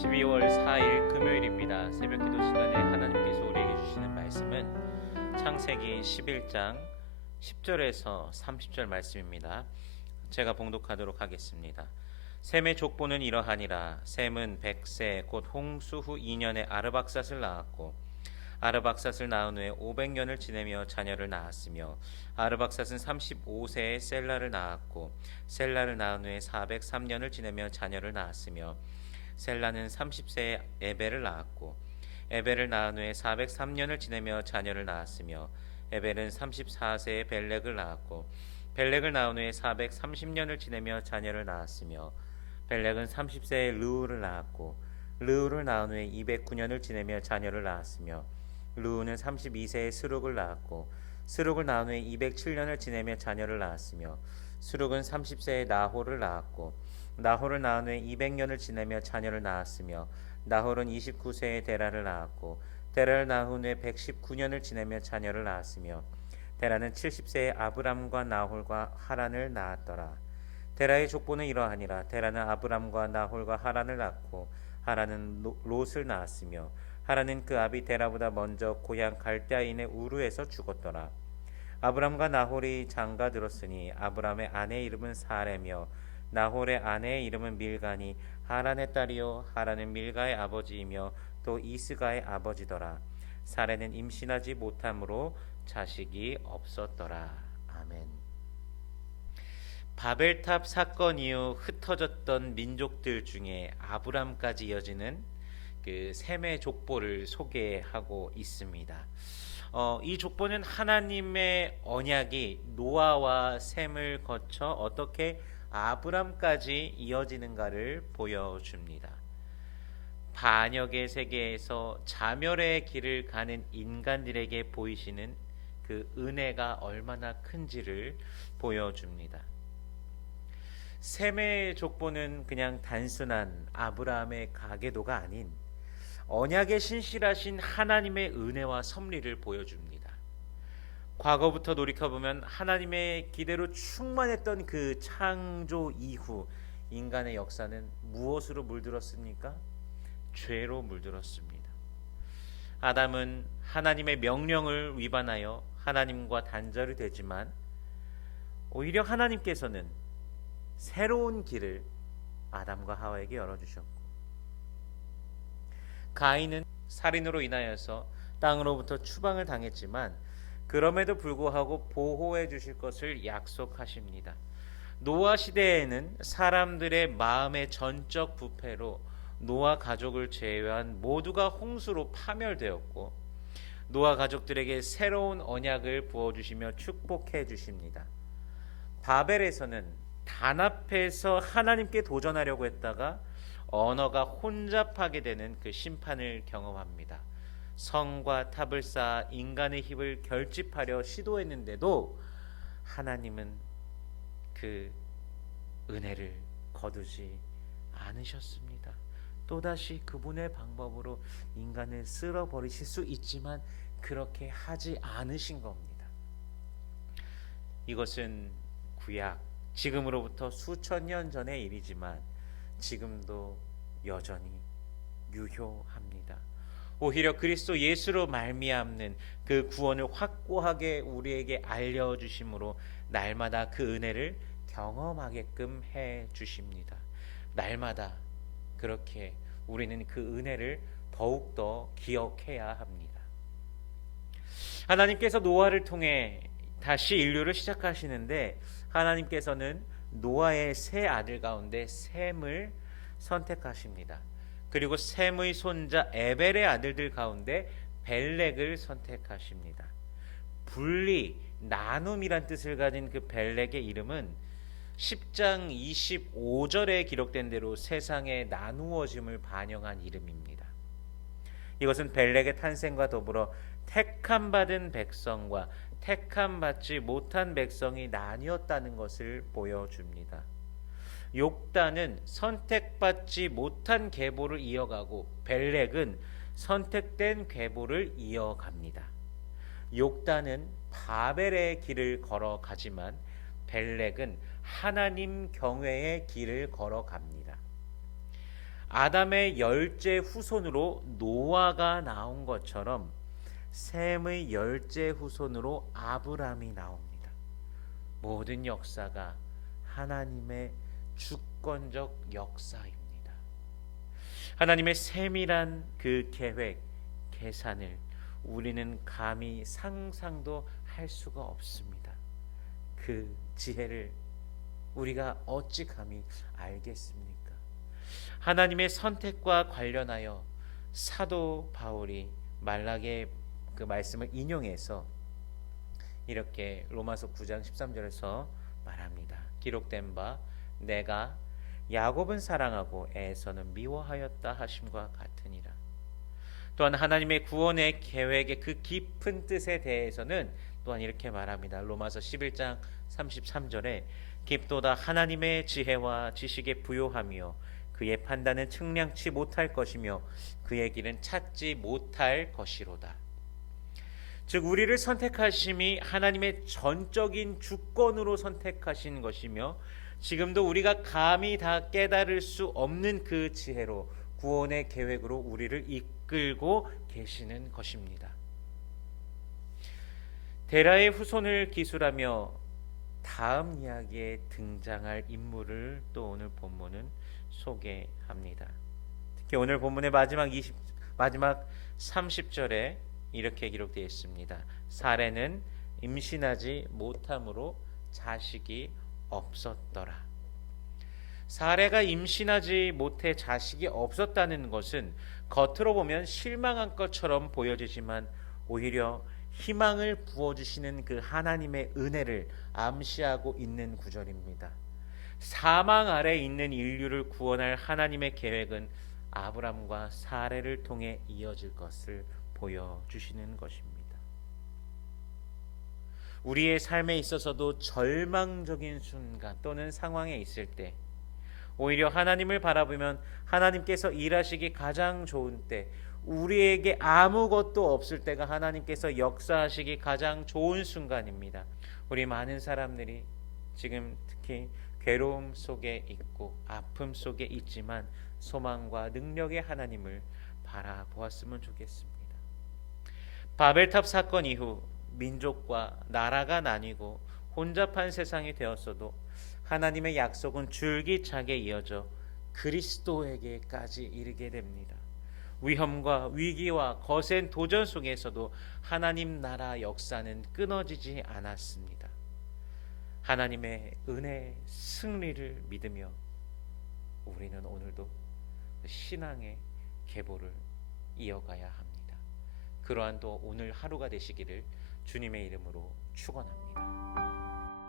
12월 4일 금요일입니다. 새벽기도 시간에 하나님께서 우리에게 주시는 말씀은 창세기 11장 10절에서 30절 말씀입니다. 제가 봉독하도록 하겠습니다. 셈의 족보는 이러하니라. 셈은 백세 곧 홍수 후 2년에 아르박삿을 낳았고 아르박삿을 낳은 후에 500년을 지내며 자녀를 낳았으며 아르박삿은 35세에 셀라를 낳았고 셀라를 낳은 후에 403년을 지내며 자녀를 낳았으며 셀라는 30세에 에벨을 낳았고 에벨을 낳은 후에 403년을 지내며 자녀를 낳았으며 에벨은 34세에 벨렉을 낳았고 벨렉을 낳은 후에 430년을 지내며 자녀를 낳았으며 벨렉은 30세에 르우를 낳았고 르우를 낳은 후에 209년을 지내며 자녀를 낳았으며 르우는 32세에 스룩을 낳았고 스룩을 낳은 후에 207년을 지내며 자녀를 낳았으며 스룩은 30세에 나홀을 낳았고 나홀을 낳은 후에 200년을 지내며 자녀를 낳았으며 나홀은 29세에 데라를 낳았고 데라를 낳은 후에 119년을 지내며 자녀를 낳았으며 데라는 70세에 아브람과 나홀과 하란을 낳았더라. 데라의 족보는 이러하니라. 데라는 아브람과 나홀과 하란을 낳고 하란은 롯을 낳았으며 하란은 그 아비 데라보다 먼저 고향 갈대아인의 우르에서 죽었더라. 아브람과 나홀이 장가 들었으니 아브람의 아내 이름은 사레며 나홀의 아내의 이름은 밀가니 하란의 딸이요 하란은 밀가의 아버지이며 또 이스가의 아버지더라. 사레는 임신하지 못함으로 자식이 없었더라. 아멘. 바벨탑 사건 이후 흩어졌던 민족들 중에 아브람까지 이어지는 그 셈의 족보를 소개하고 있습니다. 이 족보는 하나님의 언약이 노아와 셈을 거쳐 어떻게 아브람까지 이어지는가를 보여줍니다. 반역의 세계에서 자멸의 길을 가는 인간들에게 보이시는 그 은혜가 얼마나 큰지를 보여줍니다. 셈의 족보는 그냥 단순한 아브라함의 가계도가 아닌 언약에 신실하신 하나님의 은혜와 섭리를 보여줍니다. 과거부터 돌이켜보면 하나님의 기대로 충만했던 그 창조 이후 인간의 역사는 무엇으로 물들었습니까? 죄로 물들었습니다. 아담은 하나님의 명령을 위반하여 하나님과 단절이 되지만 오히려 하나님께서는 새로운 길을 아담과 하와에게 열어주셨고 가인은 살인으로 인하여서 땅으로부터 추방을 당했지만 그럼에도 불구하고 보호해 주실 것을 약속하십니다. 노아 시대에는 사람들의 마음의 전적 부패로 노아 가족을 제외한 모두가 홍수로 파멸되었고 노아 가족들에게 새로운 언약을 부어주시며 축복해 주십니다. 바벨에서는 단합해서 하나님께 도전하려고 했다가 언어가 혼잡하게 되는 그 심판을 경험합니다. 성과 탑을 쌓아 인간의 힘을 결집하려 시도했는데도 하나님은 그 은혜를 거두지 않으셨습니다. 또다시 그분의 방법으로 인간을 쓸어버리실 수 있지만 그렇게 하지 않으신 겁니다. 이것은 구약, 지금으로부터 수천 년 전의 일이지만 지금도 여전히 유효합니다. 오히려 그리스도 예수로 말미암는 그 구원을 확고하게 우리에게 알려주심으로 날마다 그 은혜를 경험하게끔 해주십니다. 날마다 그렇게 우리는 그 은혜를 더욱더 기억해야 합니다. 하나님께서 노아를 통해 다시 인류를 시작하시는데 하나님께서는 노아의 세 아들 가운데 셈을 선택하십니다. 그리고 셈의 손자 에벨의 아들들 가운데 벨렉을 선택하십니다. 분리, 나눔이란 뜻을 가진 그 벨렉의 이름은 10장 25절에 기록된 대로 세상의 나누어짐을 반영한 이름입니다. 이것은 벨렉의 탄생과 더불어 택함받은 백성과 택함받지 못한 백성이 나뉘었다는 것을 보여줍니다. 욕단은 선택받지 못한 계보를 이어가고 벨렉은 선택된 계보를 이어갑니다. 욕단은 바벨의 길을 걸어가지만 벨렉은 하나님 경외의 길을 걸어갑니다. 아담의 열째 후손으로 노아가 나온 것처럼 셈의 열째 후손으로 아브람이 나옵니다. 모든 역사가 하나님의 주권적 역사입니다. 하나님의 세밀한 그 계획, 계산을 우리는 감히 상상도 할 수가 없습니다. 그 지혜를 우리가 어찌 감히 알겠습니까? 하나님의 선택과 관련하여 사도 바울이 말라기의 그 말씀을 인용해서 이렇게 로마서 9장 13절에서 말합니다. 기록된 바 내가 야곱은 사랑하고 에서는 미워하였다 하심과 같으니라. 또한 하나님의 구원의 계획의 그 깊은 뜻에 대해서는 또한 이렇게 말합니다. 로마서 11장 33절에 깊도다 하나님의 지혜와 지식에 부요하며 그의 판단은 측량치 못할 것이며 그의 길은 찾지 못할 것이로다. 즉 우리를 선택하심이 하나님의 전적인 주권으로 선택하신 것이며 지금도 우리가 감히 다 깨달을 수 없는 그 지혜로 구원의 계획으로 우리를 이끌고 계시는 것입니다. 데라의 후손을 기술하며 다음 이야기에 등장할 인물을 또 오늘 본문은 소개합니다. 특히 오늘 본문의 마지막 30절에 이렇게 기록되어 있습니다. 사레는 임신하지 못함으로 자식이 없었더라. 사레가 임신하지 못해 자식이 없었다는 것은 겉으로 보면 실망한 것처럼 보여지지만 오히려 희망을 부어주시는 그 하나님의 은혜를 암시하고 있는 구절입니다. 사망 아래 있는 인류를 구원할 하나님의 계획은 아브람과 사레를 통해 이어질 것을 보여주시는 것입니다. 우리의 삶에 있어서도 절망적인 순간 또는 상황에 있을 때 오히려 하나님을 바라보면 하나님께서 일하시기 가장 좋은 때, 우리에게 아무것도 없을 때가 하나님께서 역사하시기 가장 좋은 순간입니다. 우리 많은 사람들이 지금 특히 괴로움 속에 있고 아픔 속에 있지만 소망과 능력의 하나님을 바라보았으면 좋겠습니다. 바벨탑 사건 이후 민족과 나라가 나뉘고 혼잡한 세상이 되었어도 하나님의 약속은 줄기차게 이어져 그리스도에게까지 이르게 됩니다. 위험과 위기와 거센 도전 속에서도 하나님 나라 역사는 끊어지지 않았습니다. 하나님의 은혜의 승리를 믿으며 우리는 오늘도 신앙의 계보를 이어가야 합니다. 그러한 또 오늘 하루가 되시기를 주님의 이름으로 축원합니다.